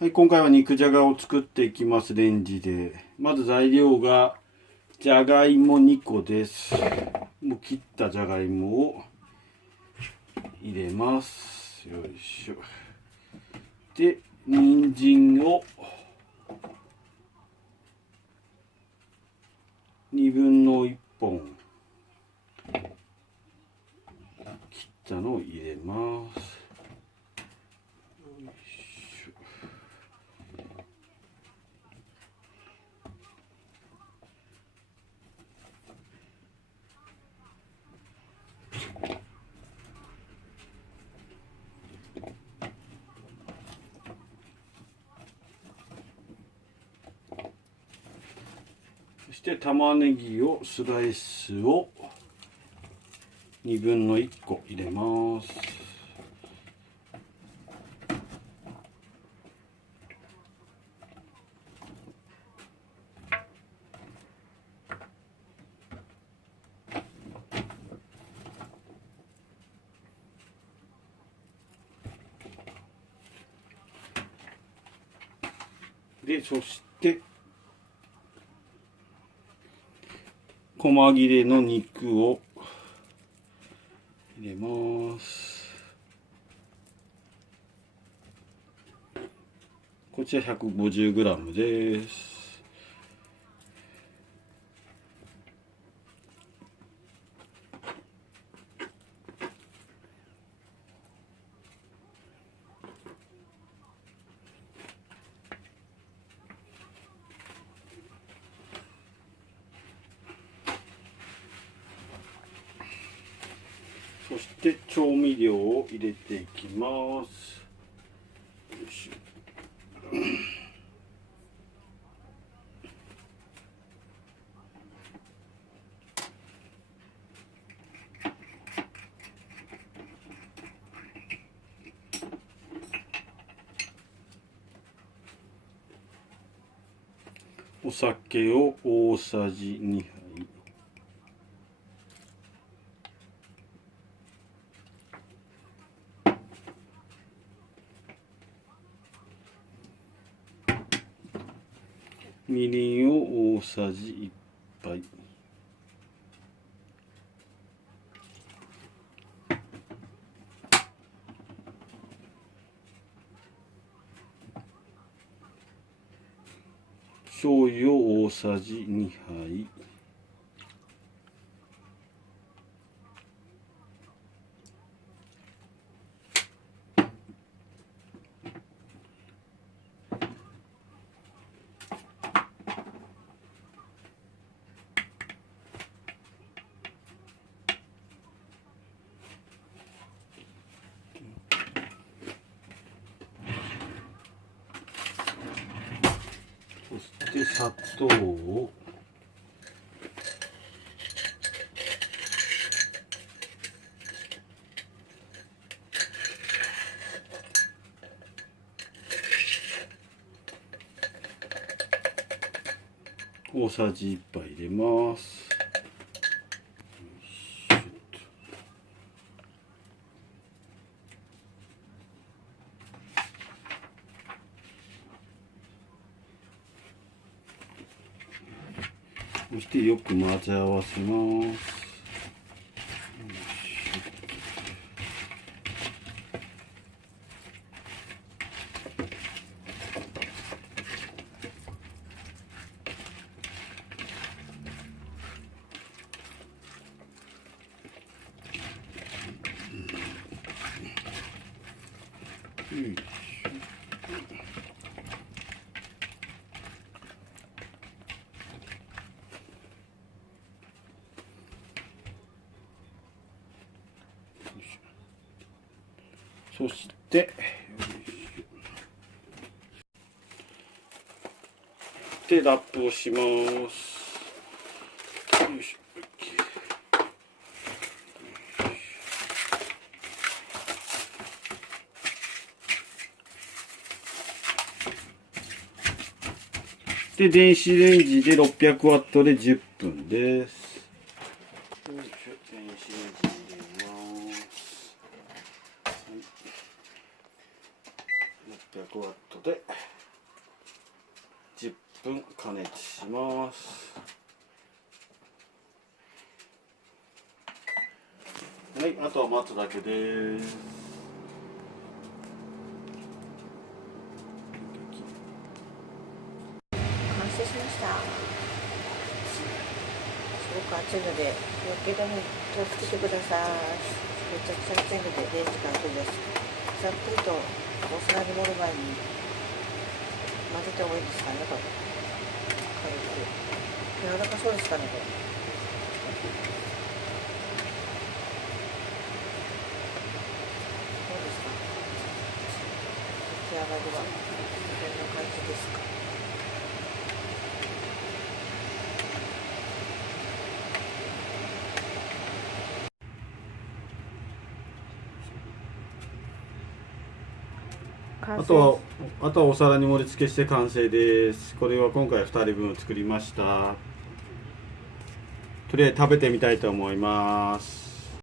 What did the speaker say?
はい、今回は肉じゃがを作っていきます。レンジで。まず材料がじゃがいも2個です。もう切ったじゃがいもを入れます。よいしょ。で、人参を1/2本切ったのを入れます。そして玉ねぎをスライスを1/2個入れます。で、そして細切れの肉を入れます。こちら 150g です。そして調味料を入れていきます。よいしょ。お酒を大さじ2杯。みりんを大さじ1杯。醤油を大さじ2杯。そして砂糖を大さじ1杯入れます。そしてよく混ぜ合わせます。そしてラップをします。よいしょ。で、電子レンジで600ワットで10分です。よいしょ、電子レンジに入れます。600ワワットで10分加熱します。はい、あとは待つだけです。完成しました。すごく熱いので日焼け止め気をつけてください。めちゃくちゃ熱いのでレンジから取り出す。ざっくりとお皿に盛る前に混ぜた方がいいですかね。これ軽く柔らかそうですかね。これどうですか。出来上がりはこんな感じですか。あとはお皿に盛り付けして完成です。これは今回2人分作りました。とりあえず食べてみたいと思います。